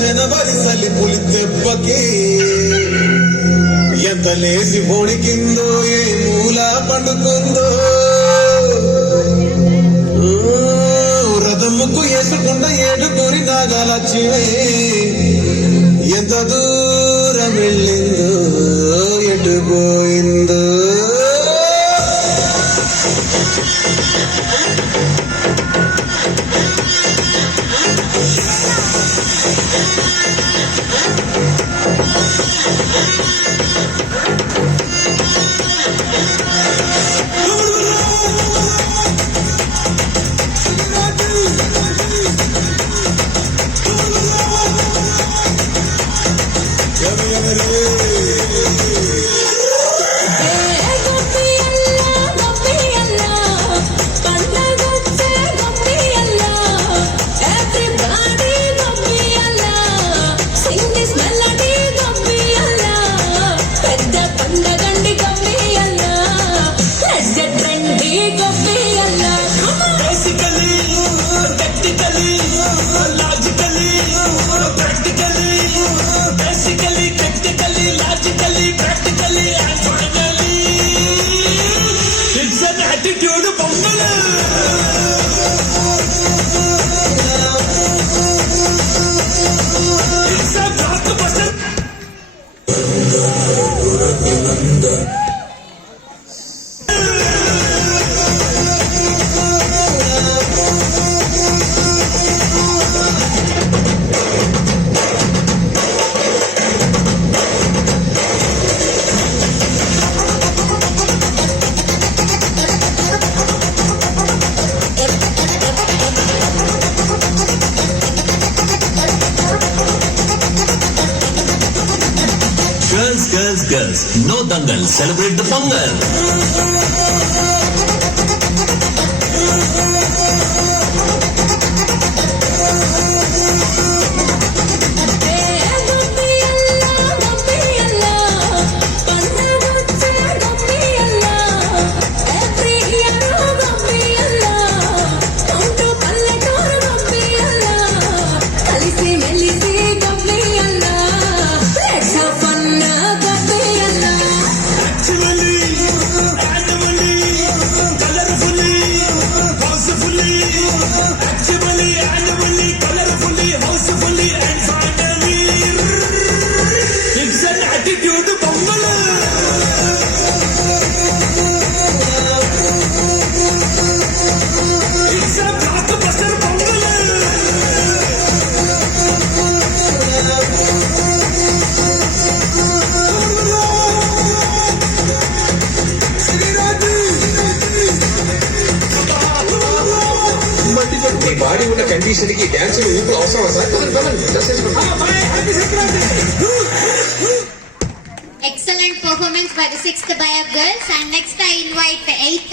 ಜನವರಿ ಸಲಿ పులితెప్పకి ఎంత లేసి పొడికిందో ఏ మూల పండుకుందో రథముకు వేసుకున్న ఏడుగురి నాగలక్ష్మి ఎంత దూరం వెళ్ళిందో ఎటు పోయిందో Girls, no dangal, celebrate the Pongal. Body ఉన్న కండిషన్ కి డాన్స్ ఇప్పుడు అవసరం sir. Excellent performance by the 6th Bayab girls, and next I invite the 8th